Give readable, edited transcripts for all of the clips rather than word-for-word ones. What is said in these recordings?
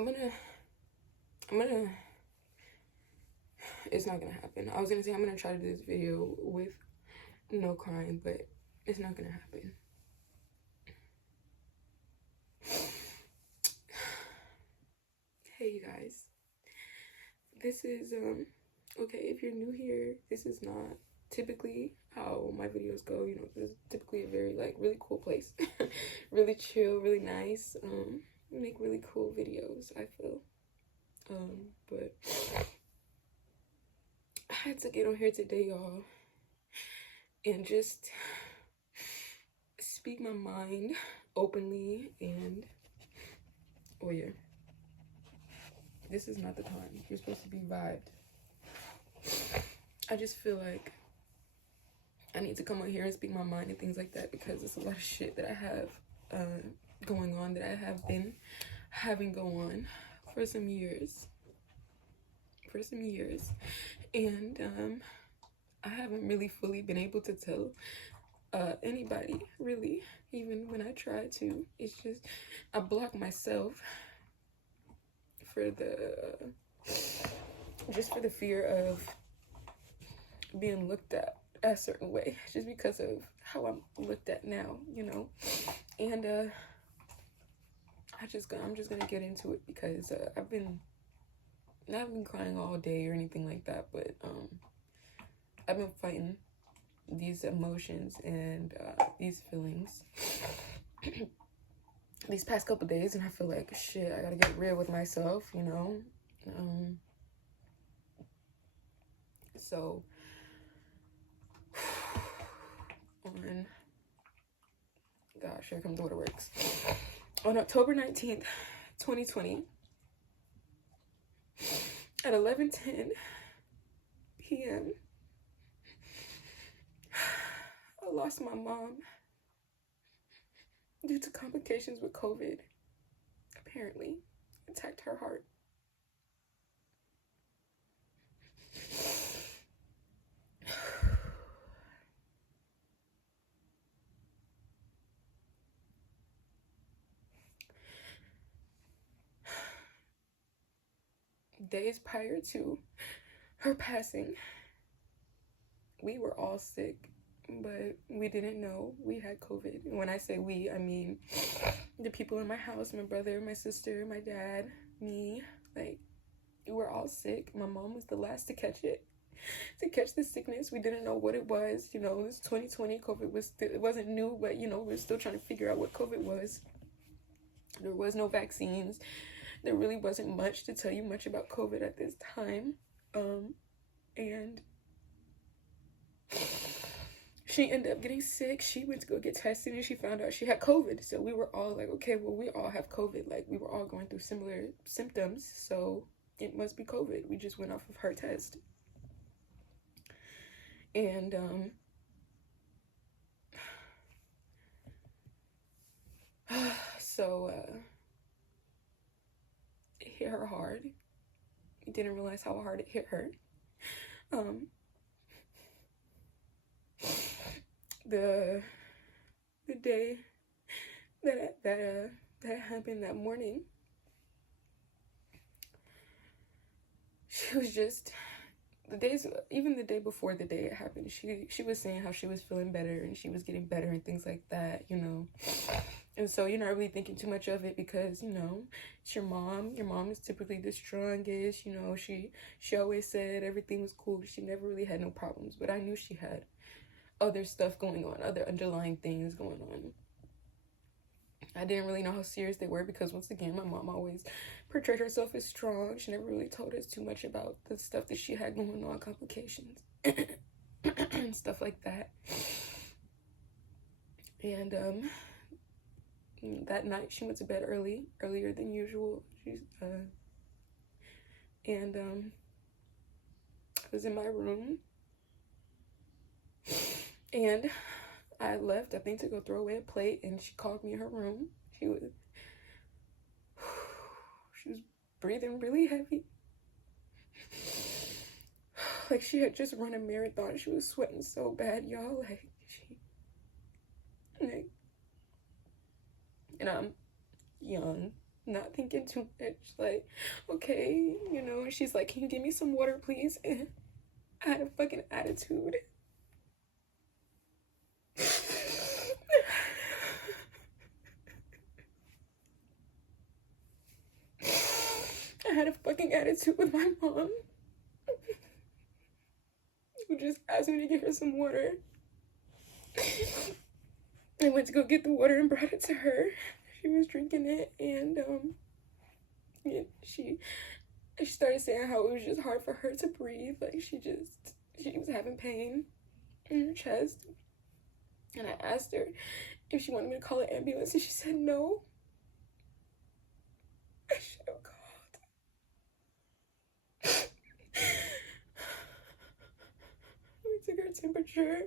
I'm gonna, it's not gonna happen. I was gonna say I'm gonna try to do this video with no crying, but it's not gonna happen. Hey, you guys. This is, okay, if you're new here, this is not typically how my videos go. You know, this is typically a very, like, really cool place. Really chill, really nice. Make really cool videos, I feel. But I had to get on here today, y'all, and just speak my mind openly. And oh yeah, this is not the time. You're supposed to be vibed. I just feel like I need to come on here and speak my mind and things like that, because it's a lot of shit that I have going on, that I have been having go on for some years. And I haven't really fully been able to tell anybody, really, even when I try to. It's just I block myself for the fear of being looked at a certain way, just because of how I'm looked at now, you know. And I'm just gonna get into it, because I've been crying all day or anything like that, but I've been fighting these emotions and these feelings these past couple days, and I feel like shit, I gotta get real with myself, you know. So on, gosh, here comes the waterworks. On October 19th, 2020, at 11:10 p.m., I lost my mom due to complications with COVID. Apparently, attacked her heart. Days prior to her passing, we were all sick, but we didn't know we had COVID. And when I say we, I mean the people in my house, my brother, my sister, my dad, me. Like, we were all sick. My mom was the last to catch it, to catch the sickness. We didn't know what it was. You know, it was 2020. COVID was still, it wasn't new, but you know, we were still trying to figure out what COVID was. There was no vaccines. There really wasn't much to tell you much about COVID at this time. And she ended up getting sick. She went to go get tested and she found out she had COVID. So we were all like, okay, well, we all have COVID. Like, we were all going through similar symptoms, so it must be COVID. We just went off of her test. And so it hit her hard. We didn't realize how hard it hit her. The day that happened, that morning, she was just, even the day before the day it happened, she was saying how she was feeling better and she was getting better and things like that, you know. And so you're not really thinking too much of it, because, you know, it's your mom. Your mom is typically the strongest, you know. She always said everything was cool. She never really had no problems, but I knew she had other stuff going on, other underlying things going on. I didn't really know how serious they were, because once again, my mom always portrayed herself as strong. She never really told us too much about the stuff that she had going on, complications and stuff like that. And that night she went to bed earlier than usual. I was in my room, and I left, I think, to go throw away a plate, and she called me in her room. She was breathing really heavy. Like she had just run a marathon. She was sweating so bad, y'all. And I'm young, not thinking too much. Like, okay, you know, and she's like, can you give me some water, please? And I had a fucking attitude. I had a fucking attitude with my mom, who just asked me to give her some water. I went to go get the water and brought it to her. She was drinking it, and yeah, she started saying how it was just hard for her to breathe. Like she was having pain in her chest. And I asked her if she wanted me to call an ambulance, and she said no. I should have called. We took her temperature,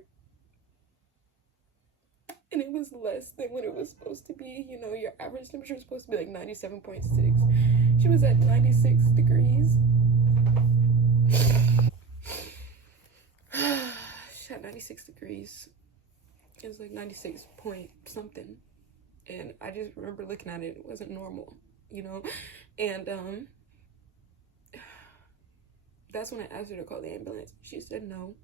and it was less than what it was supposed to be. You know, your average temperature is supposed to be like 97.6. She was at 96 degrees. She had 96 degrees. It was like 96 point something. And I just remember looking at it. It wasn't normal, you know? And that's when I asked her to call the ambulance. She said no.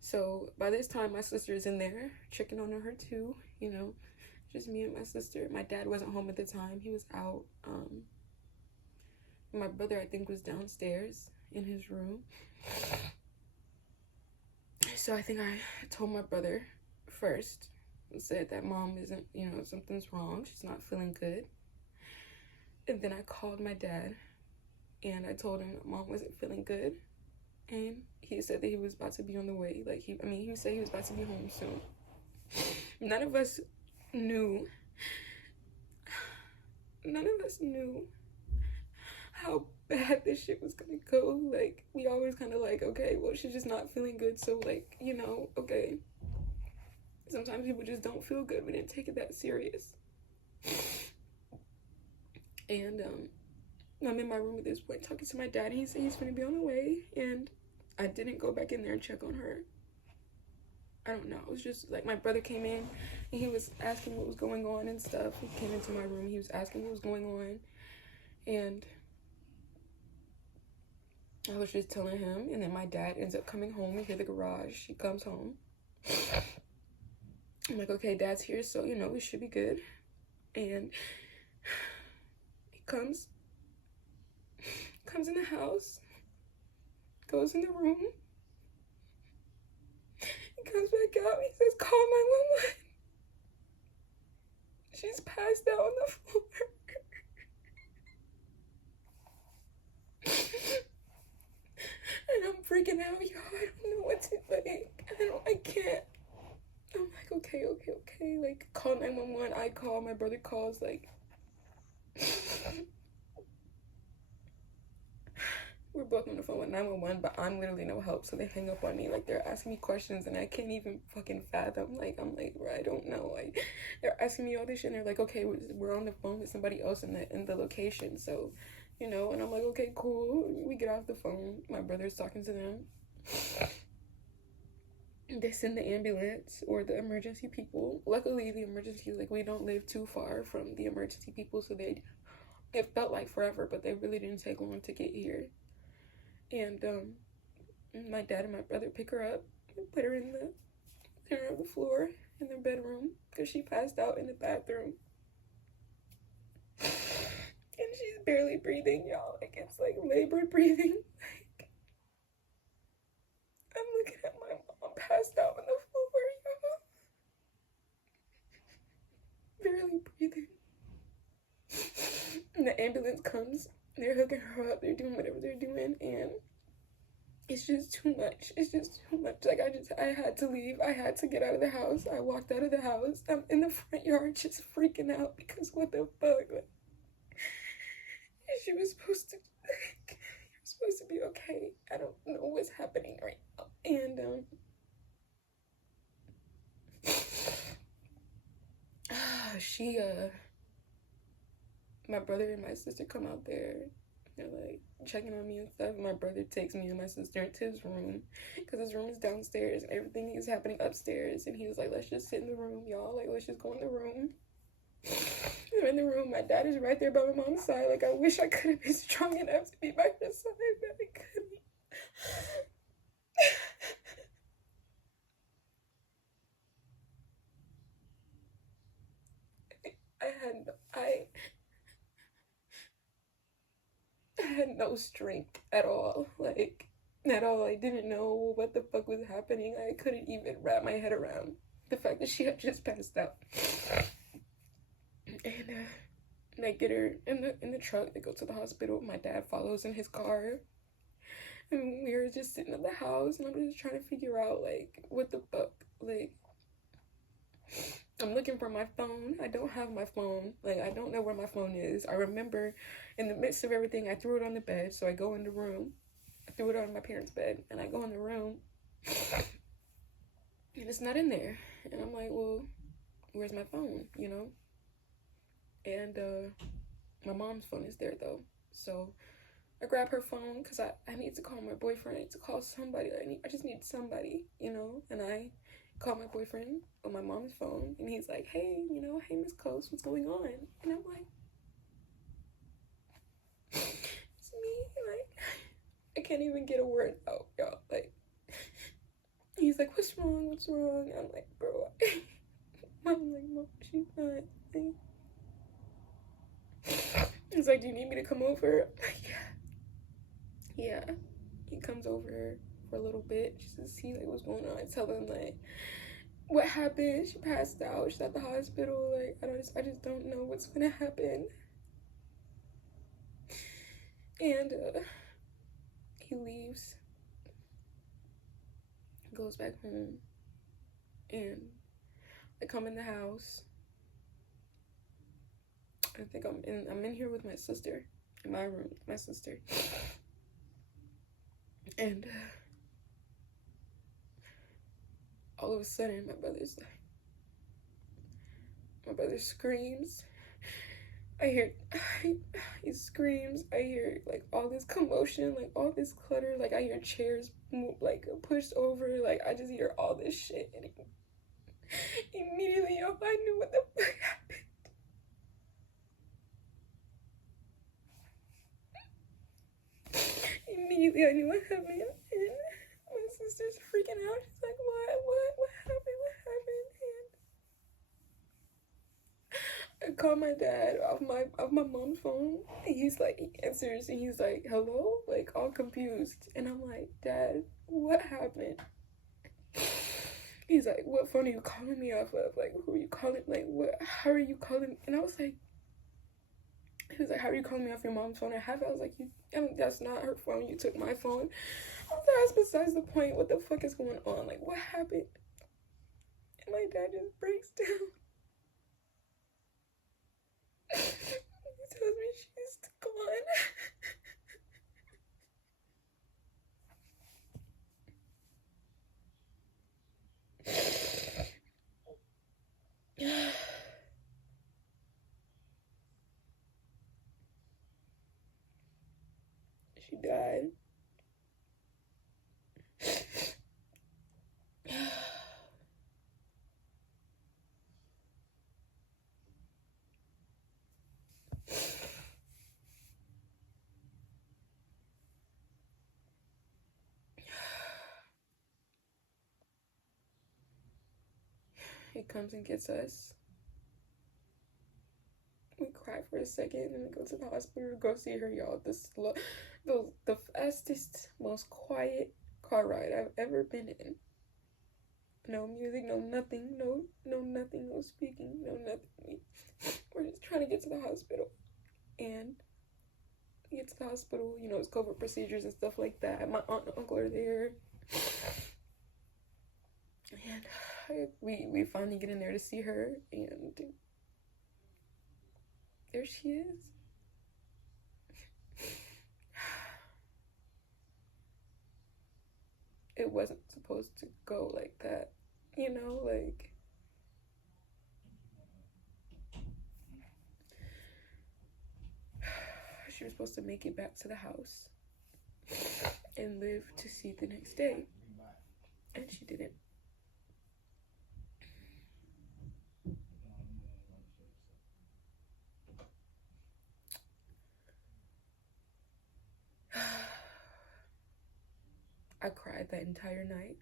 So by this time, my sister is in there checking on her too, you know, just me and my sister. My dad wasn't home at the time. He was out. My brother, I think, was downstairs in his room. So I think I told my brother first, said that mom isn't, you know, something's wrong. She's not feeling good. And then I called my dad and I told him that mom wasn't feeling good. And he said that he was about to be on the way. Like, he said he was about to be home soon. None of us knew how bad this shit was gonna go. Like, we always kind of like, okay, well, she's just not feeling good, so, like, you know, okay. Sometimes people just don't feel good. We didn't take it that serious. And I'm in my room at this point talking to my dad. He said he's gonna be on the way, and I didn't go back in there and check on her. I don't know. It was just like my brother came in and he was asking what was going on and stuff. He came into my room. He was asking what was going on. And I was just telling him. And then my dad ends up coming home. We hear the garage. He comes home. I'm like, okay, Dad's here. So, you know, we should be good. And he comes in the house. Goes in the room. He comes back out. He says, call 911. She's passed out on the floor. And I'm freaking out, y'all. I don't know what to, like, I can't. I'm like, okay. Like, call 911. I call, my brother calls, like, we're both on the phone with 911, but I'm literally no help, so they hang up on me. Like, they're asking me questions, and I can't even fucking fathom. Like, I'm like, bro, I don't know. Like, they're asking me all this shit, and they're like, okay, we're on the phone with somebody else in the location, so, you know, and I'm like, okay, cool. We get off the phone. My brother's talking to them. They send the ambulance or the emergency people. Luckily, the emergency, like, we don't live too far from the emergency people, so it felt like forever, but they really didn't take long to get here. And my dad and my brother pick her up and put her in the center of the floor in their bedroom because she passed out in the bathroom. And she's barely breathing, y'all. Like, it's like labored breathing. Like, I'm looking at my mom passed out on the floor, y'all. Barely breathing. And the ambulance comes. They're hooking her up. They're doing whatever they're doing. And it's just too much. It's just too much. Like, I had to leave. I had to get out of the house. I walked out of the house. I'm in the front yard just freaking out because what the fuck? Like, she was supposed to, like, you're supposed to be okay. I don't know what's happening right now. And, my brother and my sister come out there. They're like checking on me and stuff. My brother takes me and my sister into his room because his room is downstairs and everything is happening upstairs. And he was like, let's just sit in the room, y'all. Like, let's just go in the room. I'm in the room. My dad is right there by my mom's side. Like, I wish I could have been strong enough to be by her side, but I couldn't. I had no strength at all. Like, at all. I didn't know what the fuck was happening. I couldn't even wrap my head around the fact that she had just passed out. And I get her in the truck. They go to the hospital. My dad follows in his car. And we were just sitting at the house, and I'm just trying to figure out, like, what the fuck. Like, I'm looking for my phone. I don't have my phone. Like, I don't know where my phone is. I remember in the midst of everything, I threw it on the bed. So I go in the room. I threw it on my parents' bed. And I go in the room. And it's not in there. And I'm like, well, where's my phone? You know? And my mom's phone is there, though. So I grab her phone because I need to call my boyfriend. I need to call somebody. I just need somebody, you know? And I call my boyfriend on my mom's phone, and he's like, hey, you know, hey, Miss Coast, what's going on? And I'm like, it's me. Like, I can't even get a word out, y'all. Like, he's like, what's wrong? What's wrong? I'm like, bro. I'm like, Mom, she's not. Like, he's like, do you need me to come over? I'm like, yeah. He comes over for a little bit just to see, like, what's going on. I tell him, like, what happened? She passed out. She's at the hospital. Like, I just don't know what's gonna happen. And he leaves, goes back home, and I come in the house. I think I'm in here with my sister, in my room with my sister, and all of a sudden my brother screams. He screams. I hear, like, all this commotion, like, all this clutter. Like, I hear chairs move, like, pushed over. Like, I just hear all this shit. And immediately, I knew what the fuck happened. Immediately, I knew what happened. And my sister's freaking out. She's like, what happened? What happened? And I call my dad off my mom's phone. And he's like, he answers, and he's like, hello? Like, all confused. And I'm like, Dad, what happened? He's like, what phone are you calling me off of? Like, who are you calling? Like, what? How are you calling? And I was like, he was like, how are you calling me off your mom's phone? I was like, that's not her phone. You took my phone. I was like, that's besides the point. What the fuck is going on? Like, what happened? And my dad just breaks down. He tells me she's gone. She died. He comes and gets us. We cry for a second, and we go to the hospital to go see her, y'all. The fastest, most quiet car ride I've ever been in. No music, no nothing, no nothing, no speaking, no nothing. We're just trying to get to the hospital. And we get to the hospital, you know, it's COVID procedures and stuff like that. My aunt and uncle are there. And we finally get in there to see her, and there she is. It wasn't supposed to go like that, you know, like, she was supposed to make it back to the house and live to see the next day, and she didn't. I cried that entire night.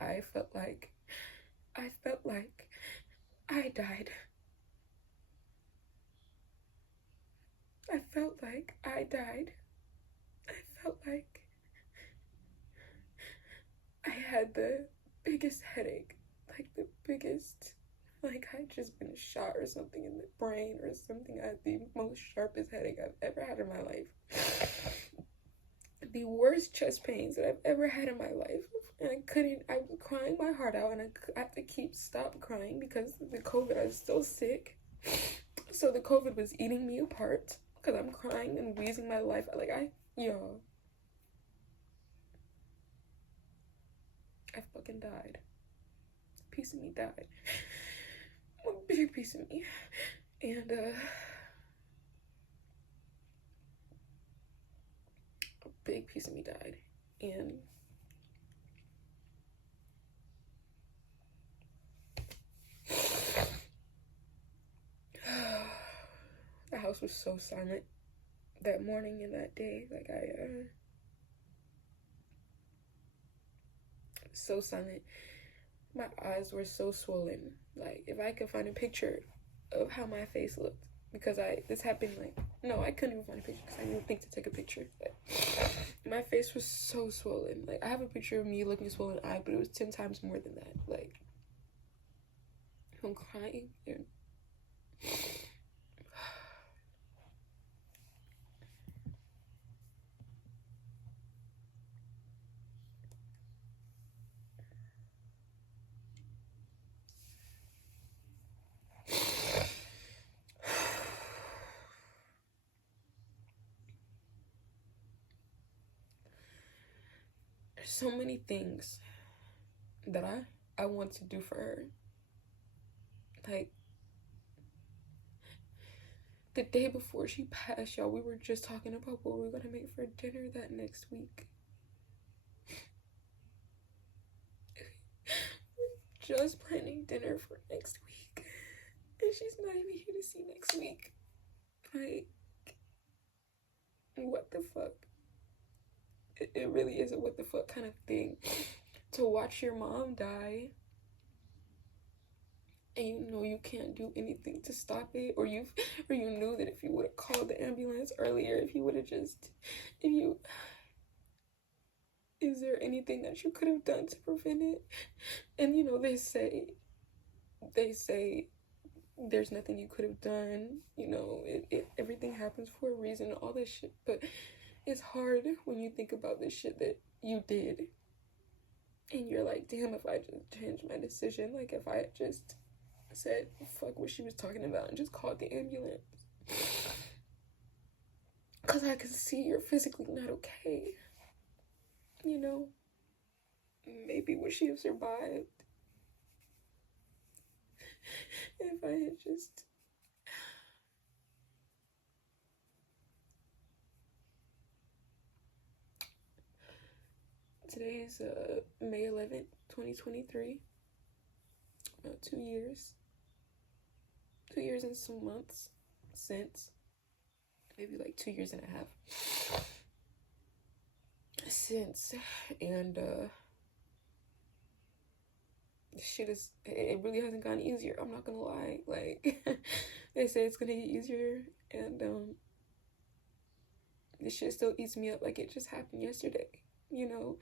I felt like I died. I felt like I died. I felt like I had the biggest headache, like the biggest, like I'd just been shot or something in the brain or something. I had the most sharpest headache I've ever had in my life. The worst chest pains that I've ever had in my life. And I was crying my heart out, and I have to stop crying because the COVID, I was still sick. So the COVID was eating me apart because I'm crying and wheezing my life. Y'all, I fucking died. A piece of me died. A big piece of me. And, a big piece of me died. And the house was so silent that morning and that day. Like, so silent. My eyes were so swollen. Like, if I could find a picture of how my face looked, because this happened, like, no, I couldn't even find a picture because I didn't think to take a picture. But my face was so swollen. Like, I have a picture of me looking swollen eye, but it was 10 times more than that. Like, I'm crying and there's so many things that I want to do for her. Like, the day before she passed, y'all, we were just talking about what we were gonna make for dinner that next week. We're just planning dinner for next week, and she's not even here to see next week. Like, what the fuck? It really is a what the fuck kind of thing to watch your mom die and you know you can't do anything to stop it, or you knew that if you would have called the ambulance earlier, if is there anything that you could have done to prevent it? And you know, they say there's nothing you could have done, you know, everything happens for a reason, all this shit, but it's hard when you think about the shit that you did and you're like, damn, if I just changed my decision, like if I had just said fuck what she was talking about and just called the ambulance, because I can see you're physically not okay, you know, maybe would she have survived if I had just Today is May 11th, 2023. 2 years. 2 years and some months since. Maybe like 2 years and a half. Since. And it really hasn't gotten easier. I'm not gonna lie. Like, they say it's gonna get easier. And this shit still eats me up like it just happened yesterday. You know,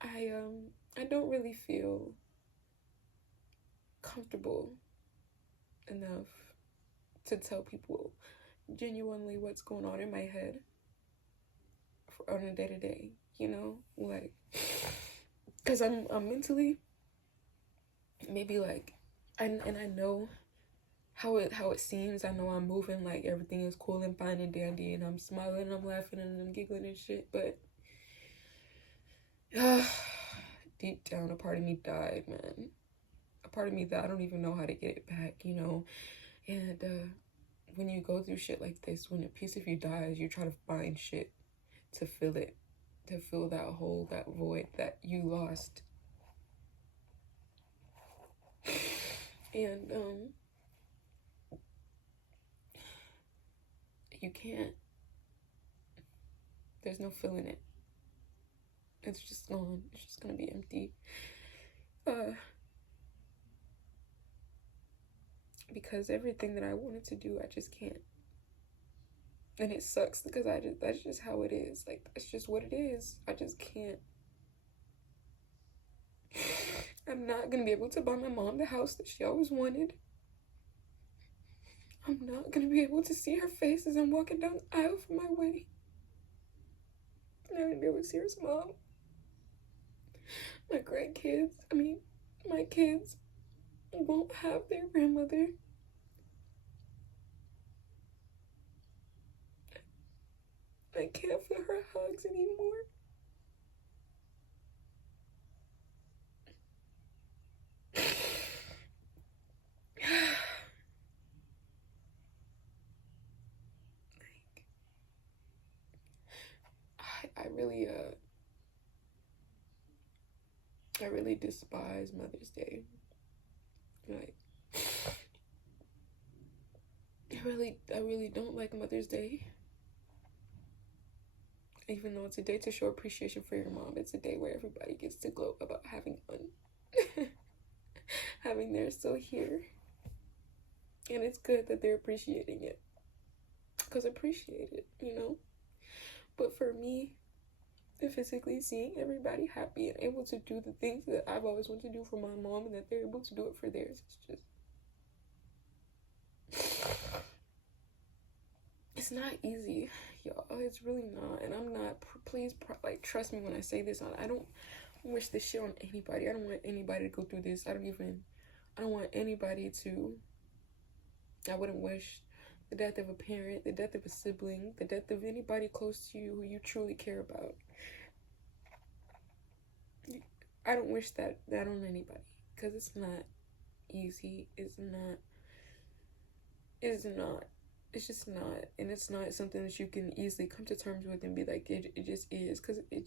I don't really feel comfortable enough to tell people genuinely what's going on in my head on a day-to-day, you know, like, because I'm mentally maybe like, and I know how it seems. I know I'm moving like everything is cool and fine and dandy, and I'm smiling and I'm laughing and I'm giggling and shit, but deep down, a part of me died, man. A part of me that I don't even know how to get it back, you know. And when you go through shit like this, when a piece of you dies, you try to find shit to fill it, to fill that hole, that void that you lost. And you can't There's no filling it. It's just gone. It's just gonna be empty. Because everything that I wanted to do, I just can't. And it sucks because that's just how it is. Like, that's just what it is. I just can't. I'm not gonna be able to buy my mom the house that she always wanted. I'm not gonna be able to see her face as I'm walking down the aisle for my wedding. I'm not gonna be able to see her smile. My grandkids, my kids won't have their grandmother. I can't feel her hugs anymore. I really despise Mother's Day. Like, I really don't like Mother's Day. Even though it's a day to show appreciation for your mom, it's a day where everybody gets to gloat about having fun. Having theirs still here. And it's good that they're appreciating it. Because appreciate it, you know? But for me, physically seeing everybody happy and able to do the things that I've always wanted to do for my mom and that they're able to do it for theirs, it's not easy, y'all. It's really not. And I'm not, please, like, trust me when I say this. I don't wish this shit on anybody. I don't want anybody to go through this. I don't want anybody to, I wouldn't wish the death of a parent, the death of a sibling, the death of anybody close to you who you truly care about. I don't wish that on anybody, because it's not easy. It's just not, and it's not something that you can easily come to terms with and be like, it just is, because you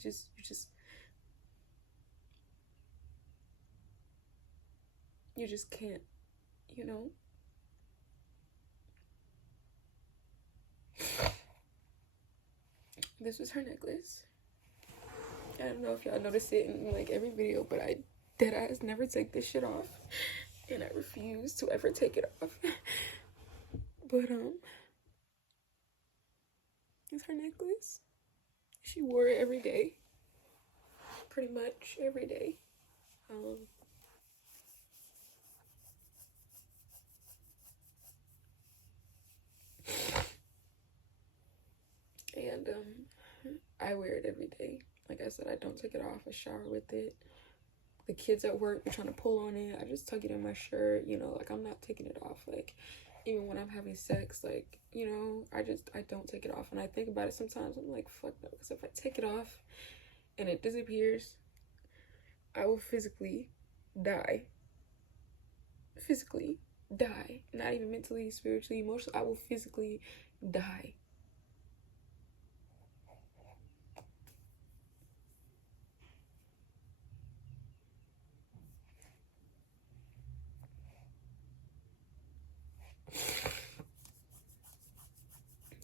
just can't, you know? This was her necklace. I don't know if y'all notice it in like every video, but I deadass never take this shit off, and I refuse to ever take it off. But it's her necklace. She wore it every day, pretty much every day. And I wear it every day. Like I said, I don't take it off. I shower with it. The kids at work are trying to pull on it. I just tuck it in my shirt, you know, like I'm not taking it off. Like, even when I'm having sex, like, you know, I don't take it off. And I think about it sometimes, I'm like, fuck no, because if I take it off and it disappears, I will physically die. Physically die. Not even mentally, spiritually, emotionally. I will physically die.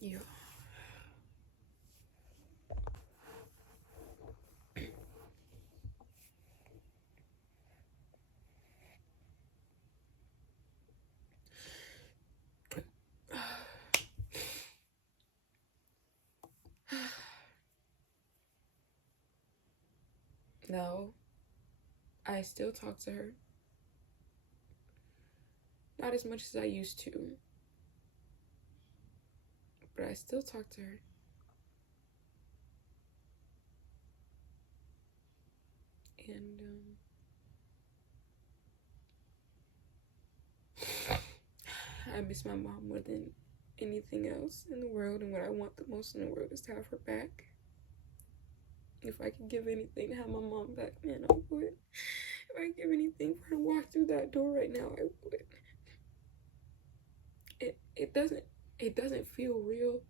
Yeah. No, I still talk to her. Not as much as I used to, but I still talk to her. And I miss my mom more than anything else in the world, and what I want the most in the world is to have her back. If I could give anything to have my mom back, man, I would. If I could give anything for her to walk through that door right now, I would. It doesn't feel real.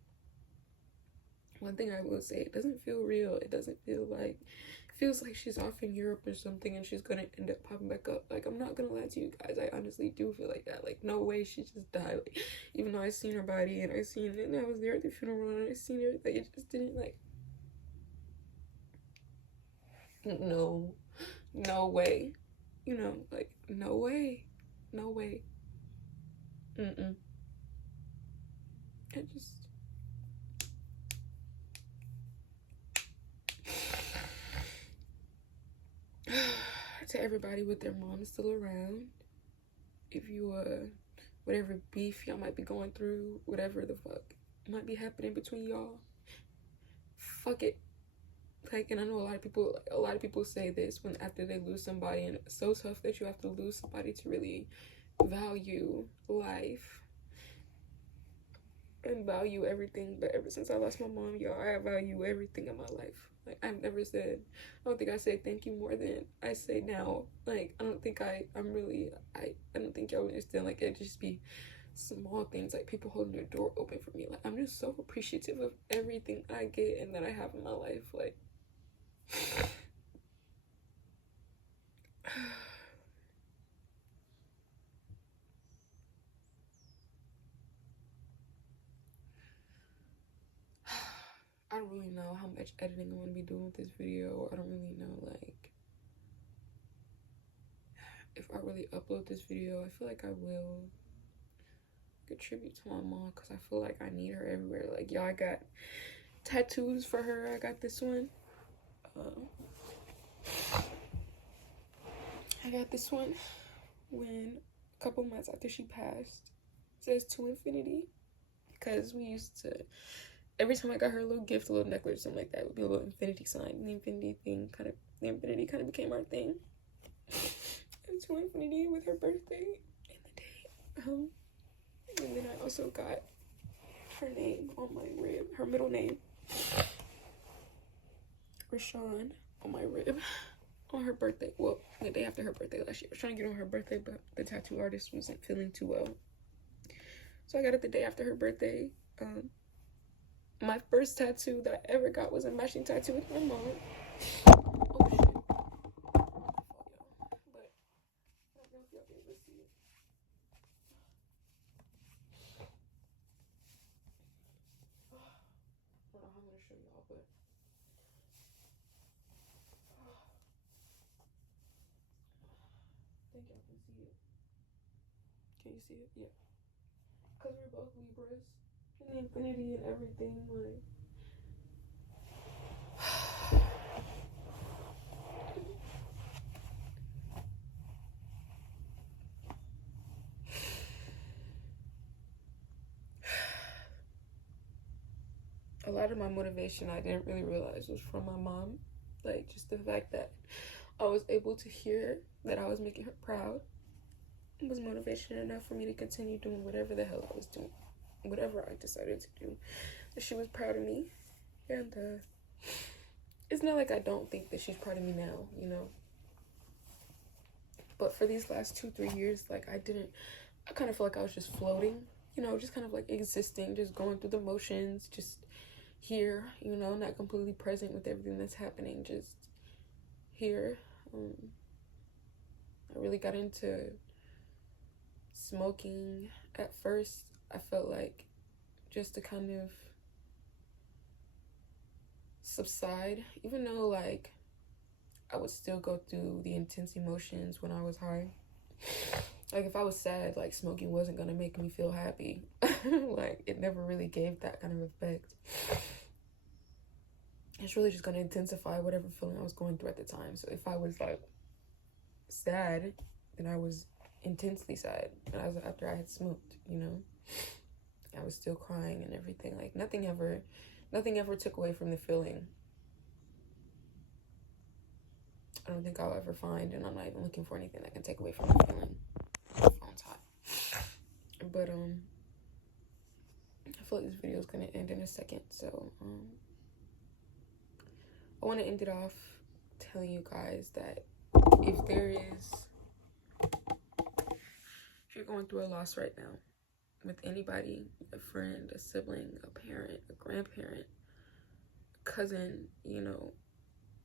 One thing I will say, it doesn't feel real. It doesn't feel like, it feels like she's off in Europe or something and she's gonna end up popping back up. Like, I'm not gonna lie to you guys, I honestly do feel like that. Like, no way she just died. Like, even though I seen her body and I was there at the funeral and I seen everything, it just didn't, like, No, no way. You know, like, no way. No way. Mm-mm. It just... To everybody with their mom still around, if you, whatever beef y'all might be going through, whatever the fuck might be happening between y'all, fuck it. Like, and I know a lot of people say this when after they lose somebody, and it's so tough that you have to lose somebody to really value life and value everything. But ever since I lost my mom, y'all, I value everything in my life. Like, I don't think I say thank you more than I say now. Like, I don't think y'all understand. Like, it just be small things, like people holding their door open for me. Like, I'm just so appreciative of everything I get and that I have in my life. Like, I don't really know how much editing I'm gonna be doing with this video. I don't really know, like, if I really upload this video. I feel like I will contribute to my mom, because I feel like I need her everywhere. Like, y'all, I got tattoos for her. I got this one. I got this one when a couple months after she passed. It says to infinity, because we used to, every time I got her a little gift, a little necklace, something like that, it would be a little infinity sign. And the infinity kind of became our thing. And to infinity with her birthday and the day. And then I also got her name on my rib, her middle name, Rashawn, on my rib on her birthday. Well, the day after her birthday last year. I was trying to get on her birthday, but the tattoo artist wasn't feeling too well. So I got it the day after her birthday. My first tattoo that I ever got was a matching tattoo with my mom. Oh shit. But I don't know if y'all be able to see it. I don't know how I'm gonna show y'all, but I think y'all can see it. Can you see it? Yeah. Because we're both Libras. And the infinity and everything, like. A lot of my motivation I didn't really realize was from my mom. Like, just the fact that I was able to hear that I was making her proud was motivation enough for me to continue doing whatever the hell I was doing, whatever I decided to do. That she was proud of me, and it's not like I don't think that she's proud of me now, you know. But for these last 2-3 years, like, I kind of feel like I was just floating, you know, just kind of like existing, just going through the motions, just here, you know, not completely present with everything that's happening, just here. I really got into smoking at first. I felt like just to kind of subside, even though, like, I would still go through the intense emotions when I was high. Like, if I was sad, like, smoking wasn't gonna make me feel happy. Like, it never really gave that kind of effect. It's really just gonna intensify whatever feeling I was going through at the time. So if I was, like, sad, then I was intensely sad. And I was after I had smoked, you know. I was still crying and everything. Like, nothing ever took away from the feeling. I don't think I'll ever find, and I'm not even looking for anything that can take away from the feeling. My phone's hot. But I feel like this video is gonna end in a second, so I want to end it off telling you guys that if you're going through a loss right now with anybody, a friend, a sibling, a parent, a grandparent, a cousin, you know,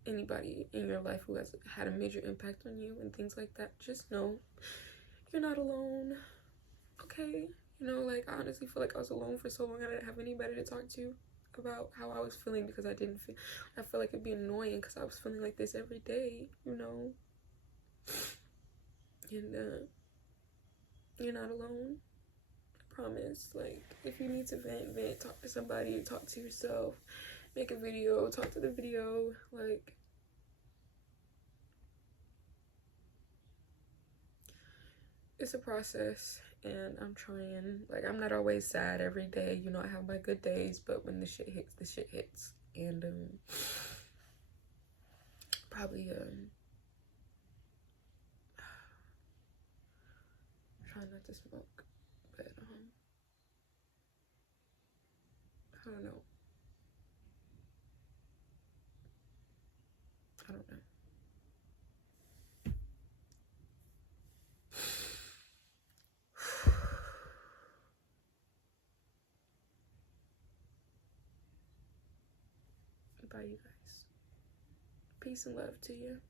anybody in your life who has had a major impact on you and things like that, just know you're not alone, okay? You know, like, I honestly feel like I was alone for so long. I didn't have anybody to talk to. about how I was feeling, because I feel like it'd be annoying because I was feeling like this every day, you know. And you're not alone. I promise. Like, if you need to vent, talk to somebody, talk to yourself, make a video, talk to the video. Like, it's a process, and I'm trying. Like, I'm not always sad every day, you know. I have my good days, but when the shit hits, the shit hits. And probably try not to smoke, but I don't know. I don't know. Bye, you guys. Peace and love to you.